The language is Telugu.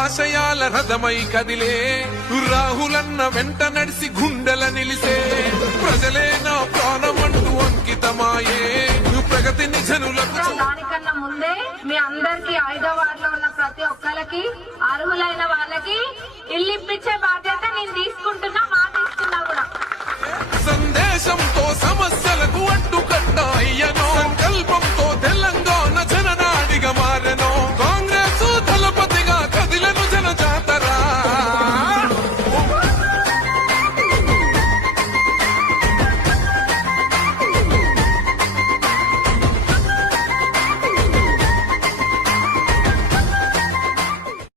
ఆశయాల రథమై కదిలే రాహులన్న వెంట నడిసి గుండెల నిలిసే ప్రజలే నా ప్రాణమంటూ అంకితమాయే ప్రగతిని జనులకు. దానికన్నా ముందే మీ అందరికి 5వ వార్డులో ఉన్న ప్రతి ఒక్కరికి అర్హులైన వాళ్ళకి ఇల్లు ఇప్పించే బాధ్యత నేను